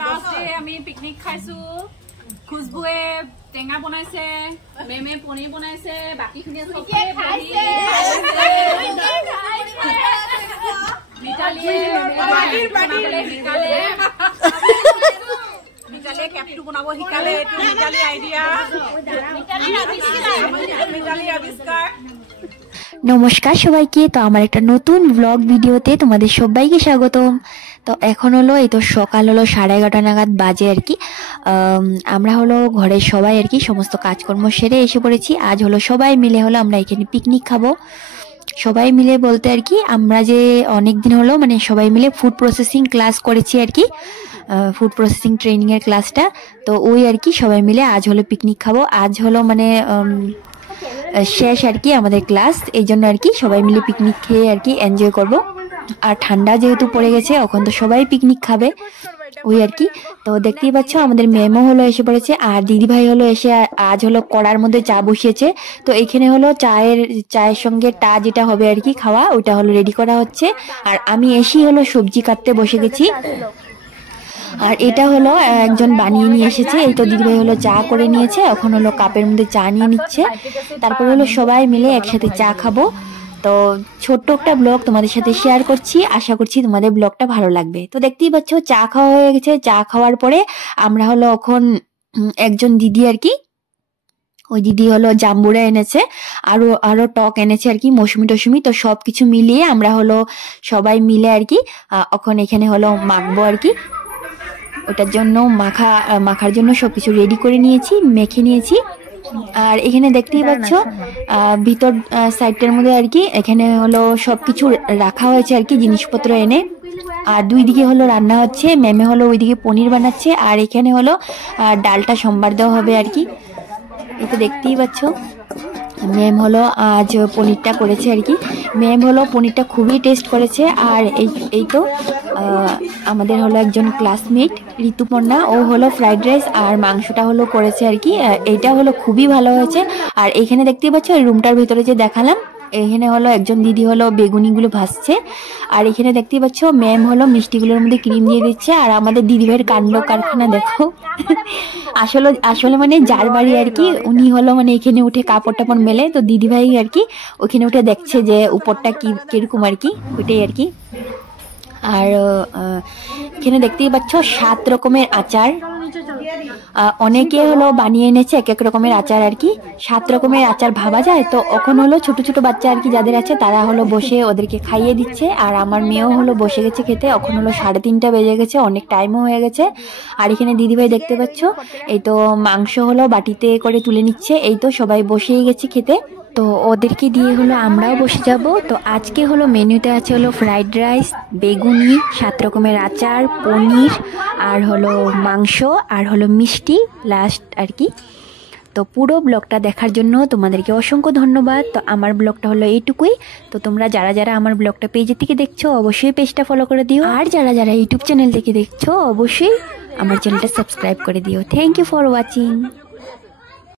Last day আমি picnic খাইছো খুশবুয়ে টেঙা বনাইছে মেমে পনীৰ বনাইছে বাকি খিনি চবে খাইছে মিতালিয়ে বনাবলে শিকালে মিতালিয়ে কেপটো বনাব শিকালে এটো মিতালি আইডিয়া মিতালি আবিষ্কার। নমস্কার সবাইকে, তো আমার একটা নতুন ব্লগ ভিডিওতে তোমাদের সবাইকে স্বাগতম। তো এখন হলো এই তো সকাল হলো 11:30 নাগাদ বাজে আর কি। আমরা হলো ঘরের সবাই আর কি সমস্ত কাজকর্ম সেরে এসে পড়েছি। আজ হলো সবাই মিলে হলো আমরা এখানে পিকনিক খাবো। সবাই মিলে বলতে আর কি আমরা যে অনেক দিন হলো মানে সবাই মিলে ফুড প্রসেসিং ক্লাস করেছি আর কি, ফুড প্রসেসিং ট্রেনিং এর ক্লাসটা। তো ওই আর কি সবাই মিলে আজ হলো পিকনিক খাবো। আজ হলো মানে শেষ আর কি আমাদের ক্লাস, এই জন্য আর কি সবাই মিলে পিকনিক খেয়ে আর কি এনজয় করব। আর ঠান্ডা যেহেতু পড়ে গেছে এখন তো সবাই পিকনিক খাবে ওই আর কি। তো দেখতেই পাচ্ছ আমাদের ম্যামও হলো এসে পড়েছে আর দিদি ভাই হলো এসে আজ হলো কড়ার মধ্যে চা বসিয়েছে। তো এখানে হলো চায়ের সঙ্গে টা যেটা হবে আর কি খাওয়া ওইটা হলো রেডি করা হচ্ছে। আর আমি এসেই হলো সবজি কাটতে বসে গেছি। আর এটা হলো একজন বানিয়ে নিয়ে এসেছে, এই তো দিদিভাই হলো চা করে নিয়েছে, এখন হলো কাপের মধ্যে চা নিয়ে নিচ্ছে। তারপর হলো সবাই মিলে একসাথে চা খাবো। তো ছোট্ট একটা ব্লগ তোমাদের সাথে শেয়ার করছি, আশা করছি তোমাদের ব্লগটা ভালো লাগবে। তো দেখতেই পাচ্ছ চা খাওয়া হয়ে গেছে। চা খাওয়ার পরে আমরা হলো এখন একজন দিদি আর কি, ওই দিদি হলো জাম্বুরা এনেছে আরো টক এনেছে আর কি, মৌসুমি টসুমি। তো সবকিছু মিলিয়ে আমরা হলো সবাই মিলে আর কি এখন এখানে হলো মাখবো আর কি। ওটার জন্য মাখার জন্য সবকিছু রেডি করে নিয়েছি, মেখে নিয়েছি। আর এখানে দেখতেই পাচ্ছ ভিতর সাইডটার মধ্যে আর কি এখানে হলো সবকিছু রাখা হয়েছে আর কি জিনিসপত্র এনে। আর দুই দিকে হলো রান্না হচ্ছে, ম্যামে হলো ওইদিকে পনির বানাচ্ছে আর এখানে হলো ডালটা সম্বার দেওয়া হবে আর কি। এটা দেখতেই পাচ্ছ ম্যাম হলো আজ পনিরটা করেছে আর কি। ম্যাম হলো পনিরটা খুবই টেস্ট করেছে। আর এই তো আমাদের হলো একজন ক্লাসমেট ঋতুপর্ণা, ও হলো ফ্রাইড রাইস আর মাংসটা হলো করেছে আর কি। এইটা হলো খুবই ভালো হয়েছে। আর এইখানে দেখতেই পাচ্ছ এই রুমটার ভিতরে যে দেখালাম এখানে হলো একজন দিদি হলো বেগুনিগুলো ভাজছে। আর এখানে দেখতেই পাচ্ছ ম্যাম হলো মিষ্টিগুলোর মধ্যে ক্রিম দিয়ে দিচ্ছে। আর আমাদের দিদিভাইয়ের কাণ্ড কারখানা দেখো। আসলে মানে যার বাড়ি আর কি উনি হলো মানে এখানে উঠে কাপড় টাপড় মেলে, তো দিদিভাই আর কি ওখানে উঠে দেখছে যে উপরটা কিরকম আর কি, ওইটাই আর কি। আর এখানে দেখতেই পাচ্ছ 7 রকমের আচার, অনেকে হলো বানিয়ে এনেছে এক এক রকমের আচার আর কি। 7 রকমের আচার ভাবা যায়। তো এখন হলো ছোট ছোট বাচ্চা আর কি যাদের আছে তারা হলো বসে ওদেরকে খাইয়ে দিচ্ছে। আর আমার মেয়েও হলো বসে গেছে খেতে, এখন হলো 3:30 বেজে গেছে, অনেক টাইমও হয়ে গেছে। আর এখানে দিদিভাই দেখতে পাচ্ছ এই তো মাংস হলো বাটিতে করে তুলে নিচ্ছে, এই তো সবাই বসেই গেছে খেতে। তো ওদেরকে দিয়ে হলো আমরাও বসে যাব। তো আজকে হলো মেনুতে আছে হলো ফ্রাইড রাইস, বেগুনি, 7 রকমের আচার, পনির আর হলো মাংস আর হলো মিষ্টি লাস্ট আর কি। তো পুরো ব্লগটা দেখার জন্য তোমাদেরকে অসংখ্য ধন্যবাদ। তো আমার ব্লগটা হলো এইটুকুই। তো তোমরা যারা আমার ব্লগটা পেজের থেকে দেখছো অবশ্যই পেজটা ফলো করে দিও, আর যারা ইউটিউব চ্যানেল থেকে দেখছো অবশ্যই আমার চ্যানেলটা সাবস্ক্রাইব করে দিও। Thank you for watching.